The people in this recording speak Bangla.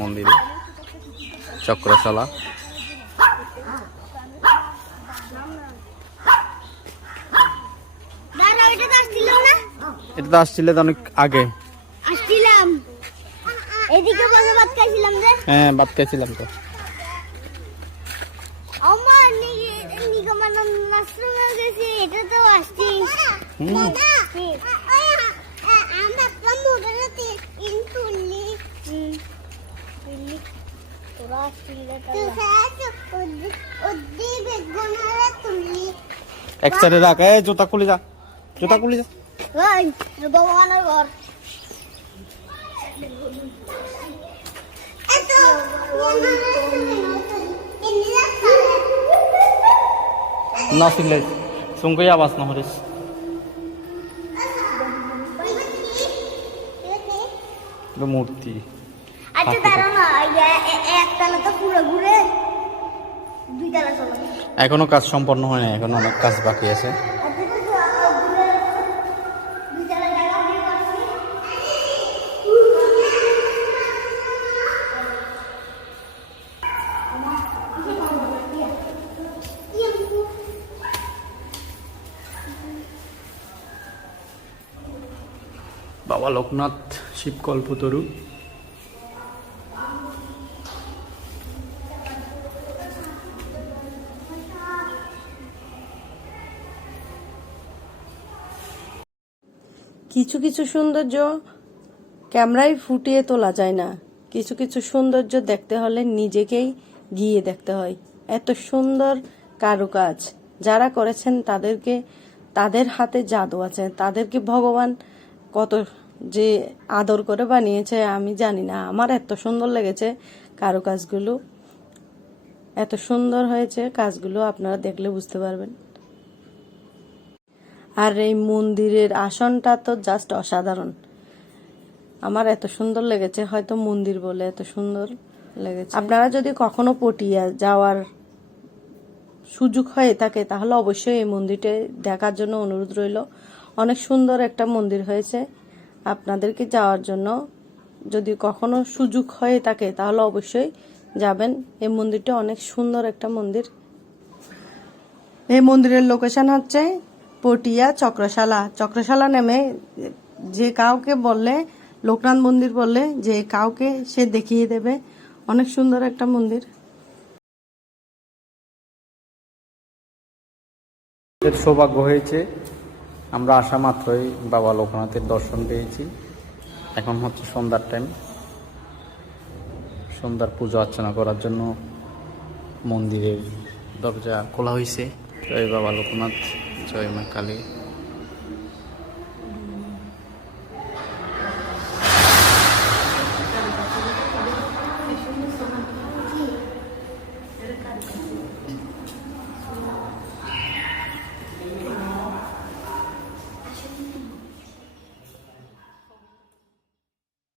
মন্দিরে চক্রশালা। এটা তো আসছিলে তো অনেক আগে। হ্যাঁ, ভাত খাইছিলাম তো। এক সাইডে রাখ, জুতা খুলে যা, জুতা খুলে যা। না শিখলে সুঙ্কই আওয়াজ না হরিস। মূর্তি এখনো কাজ সম্পন্ন হয় না, এখন অনেক কাজ বাকি আছে। বাবা লোকনাথ শিবকল্পতরু। কিছু কিছু সৌন্দর্য ক্যামেরায় ফুটিয়ে তোলা যায় না, কিছু কিছু সৌন্দর্য দেখতে হলে নিজেকেই গিয়ে দেখতে হয়। এত সুন্দর কারুকাজ যারা করেছেন তাদের হাতে জাদু আছে, তাদেরকে ভগবান কত যে আদর করে বানিয়েছে আমি জানি না। আমার এত সুন্দর লেগেছে কারুকাজগুলো, এত সুন্দর হয়েছে কাজগুলো, আপনারা দেখলে বুঝতে পারবেন। আর এই মন্দিরের আসনটা তো জাস্ট অসাধারণ, আমার এত সুন্দর লেগেছে, হয়তো মন্দির বলে এত সুন্দর লেগেছে। আপনারা যদি কখনো পটিয়া যাওয়ার সুযোগ হয়ে থাকে তাহলে অবশ্যই এই মন্দিরটা দেখার জন্য অনুরোধ রইল। অনেক সুন্দর একটা মন্দির হয়েছে, আপনাদেরকে যাওয়ার জন্য যদি কখনো সুযোগ হয়ে থাকে তাহলে অবশ্যই যাবেন। এই মন্দিরটা অনেক সুন্দর একটা মন্দির। এই মন্দিরের লোকেশন হচ্ছে পটিয়া চক্রশালা নেমে যে কাউকে বললে লোকনাথ মন্দির বললে যে কাউকে সে দেখিয়ে দেবে। অনেক সুন্দর একটা মন্দির। সৌভাগ্য হয়েছে, আমরা আসা মাত্রই বাবা লোকনাথের দর্শন পেয়েছি। এখন হচ্ছে সন্ধ্যার টাইম, সন্ধ্যার পূজা অর্চনা করার জন্য মন্দিরের দরজা খোলা হয়েছে। জয় বাবা লোকনাথ, জয় মা কালী।